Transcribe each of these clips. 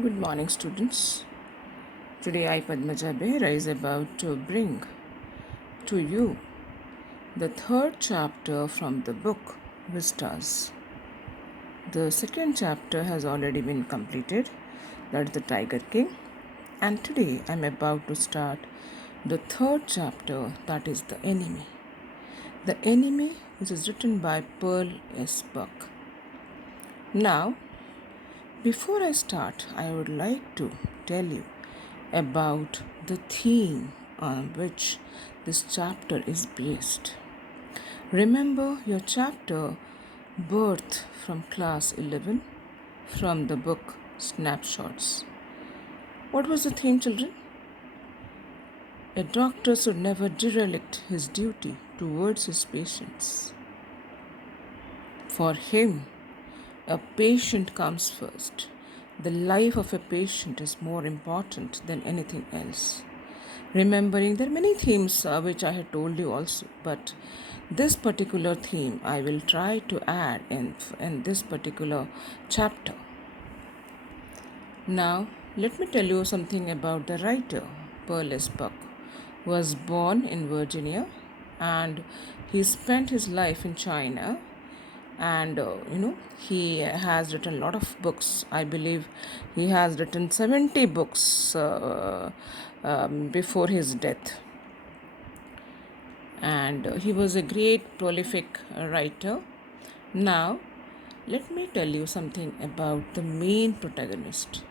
Good morning, students. Today I, Padmaja Behra, is about to bring to you the third chapter from the book Vistas. The second chapter has already been completed, that is the Tiger King, and today I am about to start the third chapter, that is the Enemy. The Enemy, which is written by Pearl S. Buck. Now, before I start, I would like to tell you about the theme on which this chapter is based. Remember your chapter Birth from class 11 from the book Snapshots. What was the theme, children? A doctor should never derelict his duty towards his patients. For him, a patient comes first. The life of a patient is more important than anything else. Remembering there are many themes which I had told you also, but this particular theme I will try to add in this particular chapter. Now, let me tell you something about the writer, Pearl S. Buck, who was born in Virginia and he spent his life in China. And he has written a lot of books. I believe he has written 70 books before his death. And he was a great prolific writer. Now, let me tell you something about the main protagonist.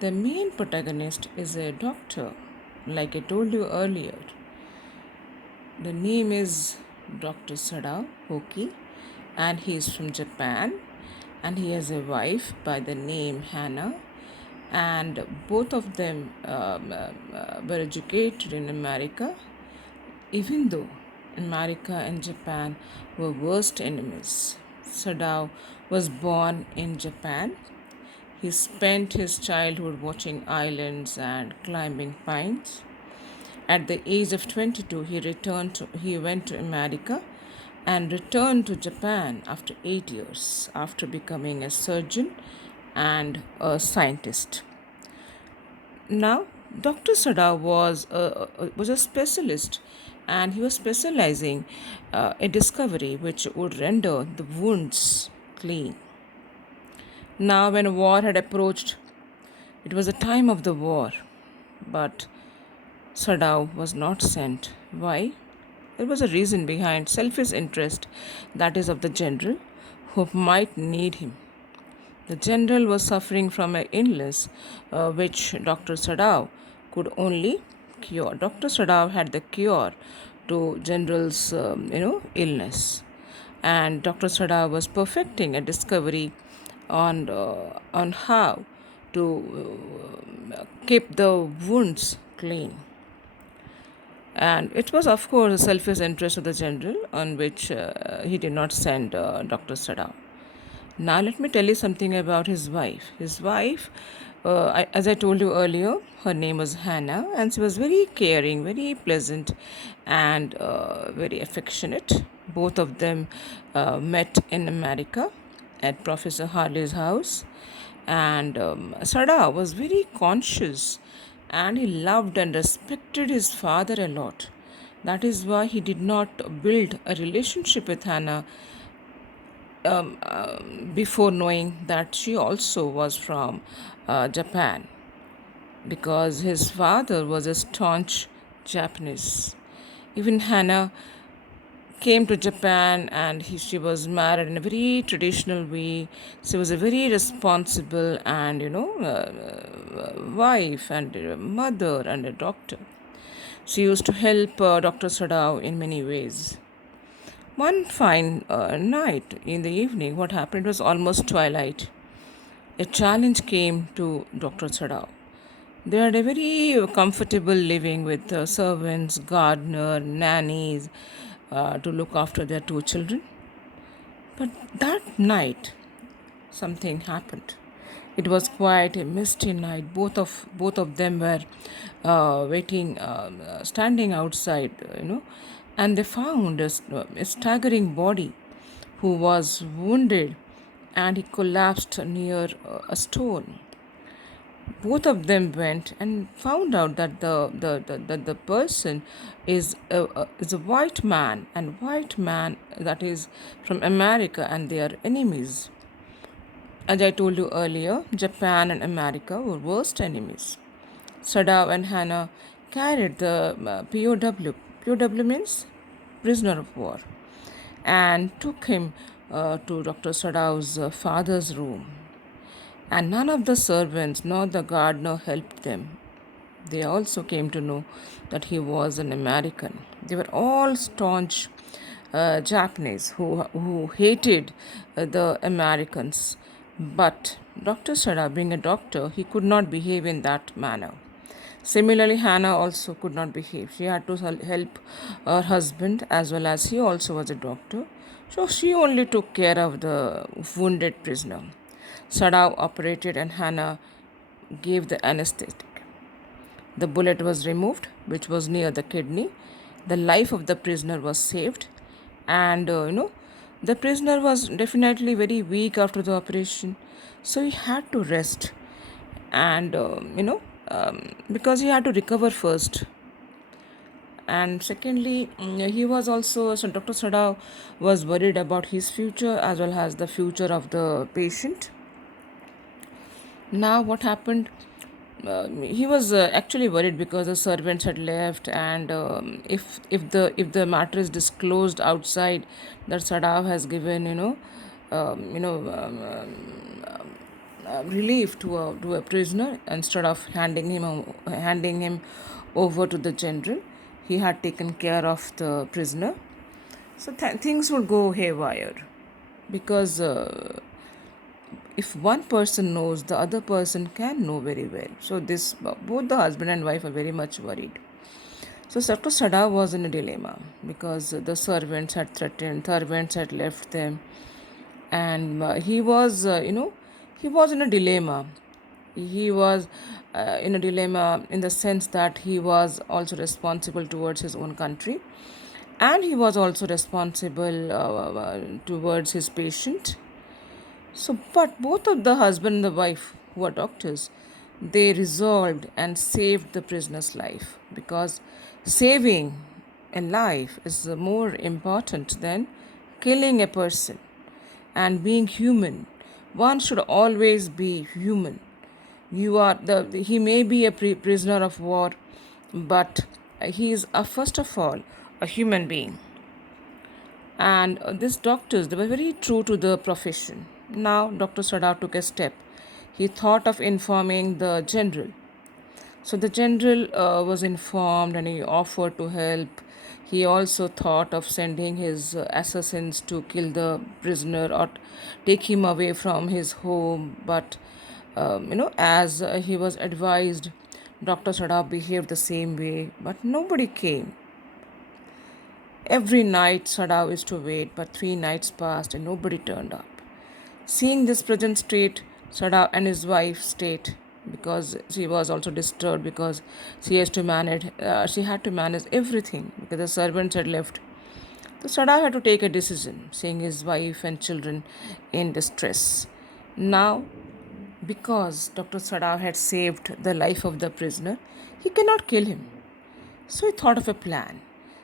The main protagonist is a doctor, like I told you earlier. The name is Dr. Sada Hoki, and he is from Japan, and he has a wife by the name Hannah, and both of them were educated in America, even though America and Japan were worst enemies. Sadao was born in Japan. He spent his childhood watching islands and climbing pines. At the age of 22, he went to America and returned to Japan after 8 years after becoming a surgeon and a scientist. Now, Dr. Sada was a specialist, and he was specializing a discovery which would render the wounds clean. Now, when war had approached, it was the time of the war, but Sadao was not sent. Why? There was a reason behind selfish interest, that is, of the general who might need him. The general was suffering from an illness which Dr. Sadao could only cure. Dr. Sadao had the cure to general's illness, and Dr. Sadao was perfecting a discovery on how to keep the wounds clean. And it was, of course, a selfish interest of the general on which he did not send Dr. Sada. Now, let me tell you something about his wife. His wife, as I told you earlier, her name was Hannah, and she was very caring, very pleasant, and very affectionate. Both of them met in America at Professor Harley's house. And Sada was very conscious, and he loved and respected his father a lot. That is why he did not build a relationship with Hannah before knowing that she also was from Japan, because his father was a staunch Japanese. Even Hannah came to Japan, and she was married in a very traditional way. She was a very responsible and wife and a mother and a doctor. She used to help Dr. Sadao in many ways. One fine night in the evening, what happened was almost twilight. A challenge came to Dr. Sadao. They had a very comfortable living with servants, gardener, nannies to look after their two children. But that night, something happened. It was quite a misty night. Both of them were standing outside, and they found a staggering body who was wounded, and he collapsed near a stone. Both of them went and found out that the person is a white man, and white man that is from America, and they are enemies. As I told you earlier, Japan and America were worst enemies. Sadav and Hannah carried the POW. POW means prisoner of war, and took him to Dr. Sadav's father's room. And none of the servants nor the gardener helped them. They also came to know that he was an American. They were all staunch Japanese who hated the Americans. But Dr. Sada, being a doctor, he could not behave in that manner. Similarly, Hannah also could not behave. She had to help her husband as well as he also was a doctor. So she only took care of the wounded prisoner. Sadav operated and Hannah gave the anesthetic. The bullet was removed, which was near the kidney. The life of the prisoner was saved, and the prisoner was definitely very weak after the operation, so he had to rest, and because he had to recover first. And secondly, he was also, so Dr. Sada was worried about his future as well as the future of the patient. Now, what happened? He was actually worried because the servants had left, and if the matter is disclosed outside that Sadav has given, relief to a prisoner instead of handing him over to the general. He had taken care of the prisoner, so things would go haywire because if one person knows, the other person can know very well. So this both the husband and wife are very much worried. So Dr. Sada was in a dilemma because the servants had threatened, servants had left them, and he was in a dilemma. He was in a dilemma in the sense that he was also responsible towards his own country, and he was also responsible towards his patient. So, but both of the husband and the wife, who are doctors, they resolved and saved the prisoner's life because saving a life is more important than killing a person. And being human, one should always be human. He may be a prisoner of war, but he is first of all a human being. And these doctors, they were very true to the profession. Now, Dr. Sada took a step. He thought of informing the general. So the general was informed and he offered to help. He also thought of sending his assassins to kill the prisoner or take him away from his home. But, as he was advised, Dr. Sada behaved the same way, but nobody came. Every night Sadav is to wait, but 3 nights passed and nobody turned up. Seeing this present state, Sadav and his wife stayed because she was also disturbed because she had to manage everything because the servants had left. So Sadav had to take a decision, seeing his wife and children in distress. Now, because Dr. Sadav had saved the life of the prisoner, he cannot kill him. So he thought of a plan.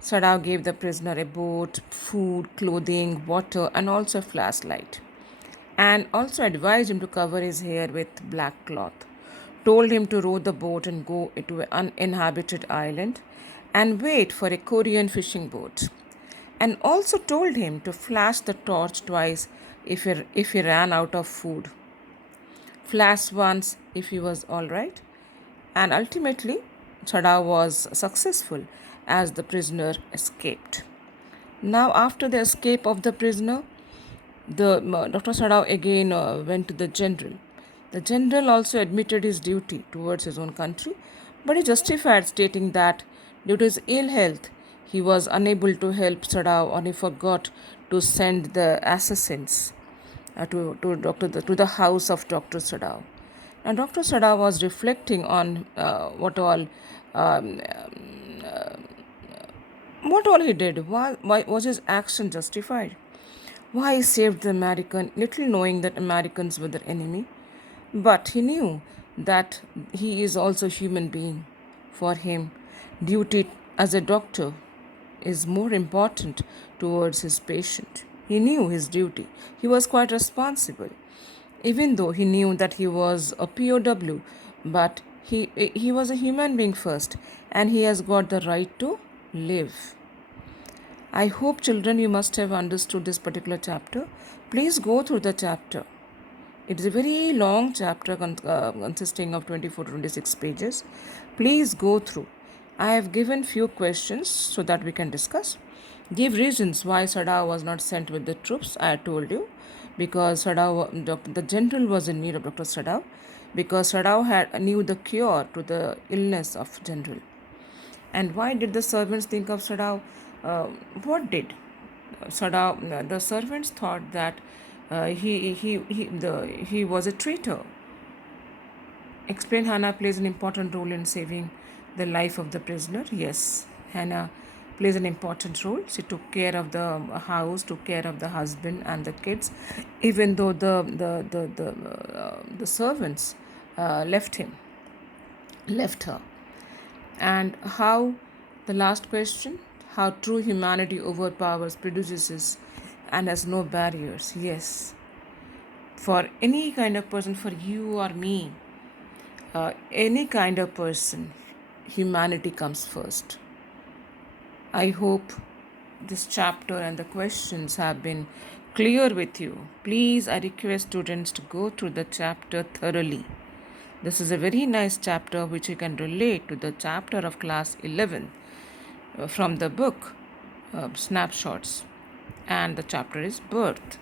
Sadav gave the prisoner a boat, food, clothing, water, and also a flashlight. And also advised him to cover his hair with black cloth. Told him to row the boat and go to an uninhabited island and wait for a Korean fishing boat. And also told him to flash the torch twice if he ran out of food. Flash once if he was all right. And ultimately, Chada was successful as the prisoner escaped. Now, after the escape of the prisoner, Dr. Sadav again went to the general. The general also admitted his duty towards his own country, but he justified, stating that due to his ill health, he was unable to help Sadav and he forgot to send the assassins to the house of Dr. Sadav. And Dr. Sadav was reflecting on what all he did. Why was his action justified? Why he saved the American, little knowing that Americans were their enemy? But he knew that he is also a human being. For him, duty as a doctor is more important towards his patient. He knew his duty. He was quite responsible. Even though he knew that he was a POW, but he was a human being first, and he has got the right to live. I hope, children, you must have understood this particular chapter. Please go through the chapter. It is a very long chapter consisting of 24 to 26 pages. Please go through. I have given few questions so that we can discuss. Give reasons why Sadao was not sent with the troops. I told you because the general was in need of Dr. Sadao, because Sadao knew the cure to the illness of general. And why did the servants think of Sadao? What did Sadao? The servants thought that he was a traitor. Explain. Hannah plays an important role in saving the life of the prisoner. Yes, Hannah plays an important role. She took care of the house, took care of the husband and the kids, even though the servants left her. And how, the last question, how true humanity overpowers prejudices and has no barriers. Yes, for any kind of person, for you or me, any kind of person, humanity comes first. I hope this chapter and the questions have been clear with you. Please, I request students to go through the chapter thoroughly. This is a very nice chapter which you can relate to the chapter of class 11 from the book Snapshots, and the chapter is Birth.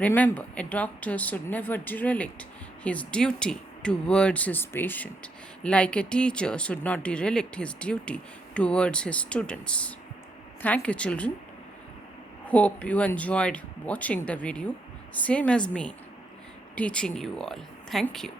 Remember, a doctor should never derelict his duty towards his patient, like a teacher should not derelict his duty towards his students. Thank you, children. Hope you enjoyed watching the video, same as me, teaching you all. Thank you.